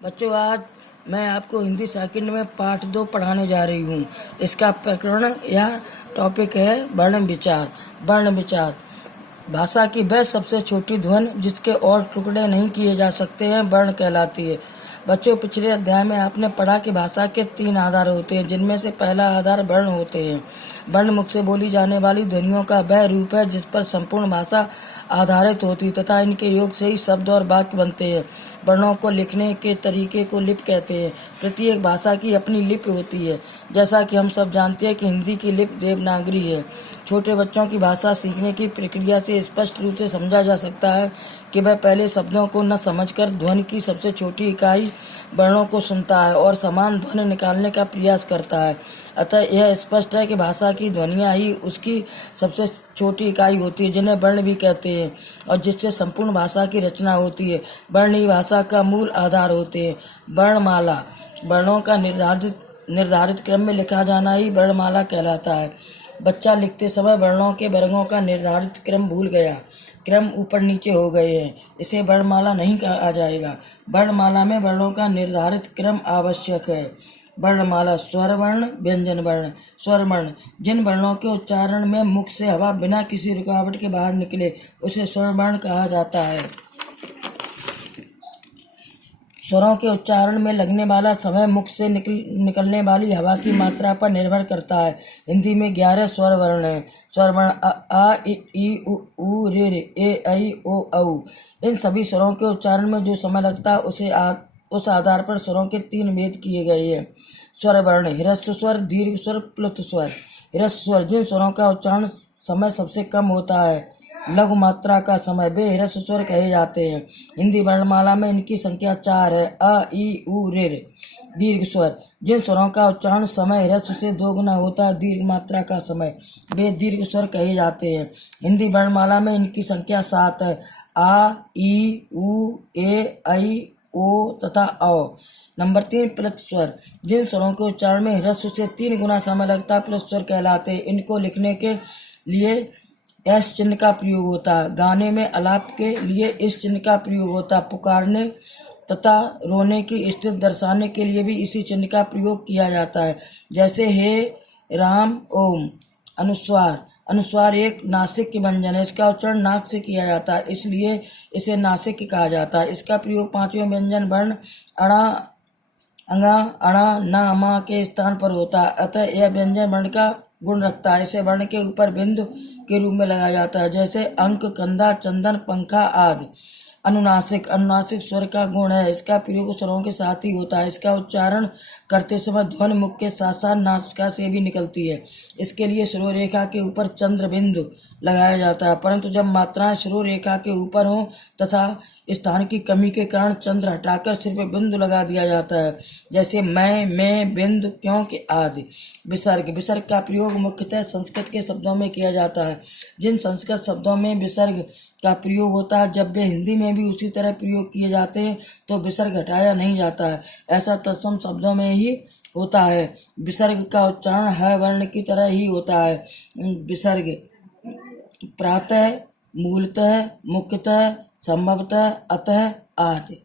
बच्चों, आज मैं आपको हिंदी सेकंड में पाठ 2 पढ़ाने जा रही हूँ। इसका प्रकरण या टॉपिक है वर्ण विचार। वर्ण विचार भाषा की वह सबसे छोटी ध्वनि जिसके और टुकड़े नहीं किए जा सकते हैं वर्ण कहलाती है। बच्चों, पिछले अध्याय में आपने पढ़ा कि भाषा के 3 आधार होते हैं, जिनमें से पहला आधार वर्ण होते हैं। वर्ण मुख से बोली जाने वाली ध्वनियों का वह रूप है जिस पर संपूर्ण भाषा आधारित होती तथा इनके योग से ही शब्द और वाक्य बनते हैं। वर्णों को लिखने के तरीके को लिपि कहते हैं। प्रत्येक भाषा की अपनी लिपि होती है। जैसा कि हम सब जानते हैं कि हिंदी की लिपि देवनागरी है। छोटे बच्चों की भाषा सीखने की प्रक्रिया से स्पष्ट रूप से समझा जा सकता है कि वह पहले शब्दों को न समझकर ध्वनि की सबसे छोटी इकाई वर्णों को सुनता है और समान ध्वनि निकालने का प्रयास करता है। अतः यह स्पष्ट है कि भाषा की ध्वनियाँ ही उसकी सबसे छोटी इकाई होती है, जिन्हें वर्ण भी कहते हैं, और जिससे संपूर्ण भाषा की रचना होती है। वर्ण ही भाषा का मूल आधार होते हैं। वर्णमाला वर्णों का निर्धारित क्रम में लिखा जाना ही वर्णमाला कहलाता है। बच्चा लिखते समय वर्णों के वर्गों का निर्धारित क्रम भूल गया, क्रम ऊपर नीचे हो गए हैं, इसे वर्णमाला नहीं कहा जाएगा। वर्णमाला में वर्णों का निर्धारित क्रम आवश्यक है। वर्णमाला स्वर वर्ण, व्यंजन वर्ण। स्वर वर्ण जिन वर्णों के उच्चारण में मुख से हवा बिना किसी रुकावट के बाहर निकले उसे स्वर वर्ण कहा जाता है। स्वरों के उच्चारण में लगने वाला समय मुख से निकलने वाली हवा की मात्रा पर निर्भर करता है। हिंदी में 11 स्वर वर्ण हैं। स्वर वर्ण आ, इ, उ, ऊ, ऋ, ए, ऐ, ओ, औ। इन सभी स्वरों के उच्चारण में जो समय लगता है उस आधार पर स्वरों के 3 भेद किए गए हैं। स्वर वर्ण ह्रस्व स्वर, दीर्घ स्वर, प्लुत स्वर। ह्रस्व स्वर जिन स्वरों का उच्चारण समय सबसे कम होता है, लघु मात्रा का समय, वे ह्रस्व स्वर कहे जाते हैं। हिंदी वर्णमाला में इनकी संख्या 4 है। अ, इ, उ, ऋ। दीर्घ स्वर जिन स्वरों का उच्चारण समय ह्रस्व से 2 गुना होता है, दीर्घ मात्रा का समय, वे दीर्घ स्वर कहे जाते हैं। हिंदी वर्णमाला में इनकी संख्या 7 है। आ, इ, उ, ए, ऐ, ओ तथा औ। नंबर 3 प्लुत स्वर जिन स्वरों के उच्चारण में ह्रस्व से 3 गुना समय लगता है, प्लुत स्वर कहलाते हैं। इनको लिखने के लिए एस चिन्ह का प्रयोग होता है। गाने में आलाप के लिए इस चिन्ह का प्रयोग होता है। पुकारने तथा रोने की स्थिति दर्शाने के लिए भी इसी चिन्ह का प्रयोग किया जाता है, जैसे हे राम, ओम। अनुस्वार एक नासिक व्यंजन है। इसका उच्चारण नाक से किया जाता है, इसलिए इसे नासिक कहा जाता है। इसका प्रयोग 5वें व्यंजन वर्ण अणा, अंगा, अणा, ना, मा के स्थान पर होता है। अतः यह व्यंजन वर्ण का गुण रखता है। इसे वर्ण के ऊपर बिंदु के रूप में लगाया जाता है, जैसे अंक, कंधा, चंदन, पंखा आदि। अनुनासिक स्वर का गुण है। इसका प्रयोग स्वरों के साथ ही होता है। इसका उच्चारण करते समय ध्वनि मुख के साथ साथ नासिका से भी निकलती है। इसके लिए श्रोण रेखा के ऊपर चंद्र बिंदु लगाया जाता है, परंतु जब मात्राएं श्रोण रेखा के ऊपर हों तथा स्थान की कमी के कारण चंद्र हटाकर सिर्फ बिंदु लगा दिया जाता है, जैसे मैं, बिंदु, क्योंकि आदि। विसर्ग का प्रयोग मुख्यतः संस्कृत के शब्दों में किया जाता है। जिन संस्कृत शब्दों में विसर्ग का प्रयोग होता है, जब वे हिंदी में भी उसी तरह प्रयोग किए जाते हैं तो विसर्ग हटाया नहीं जाता है। ऐसा तत्सम शब्दों में ही होता है। विसर्ग का उच्चारण ह वर्ण की तरह ही होता है। विसर्ग प्रातः, मूलतः, मुख्यतः, संभवतः, अतः आदि।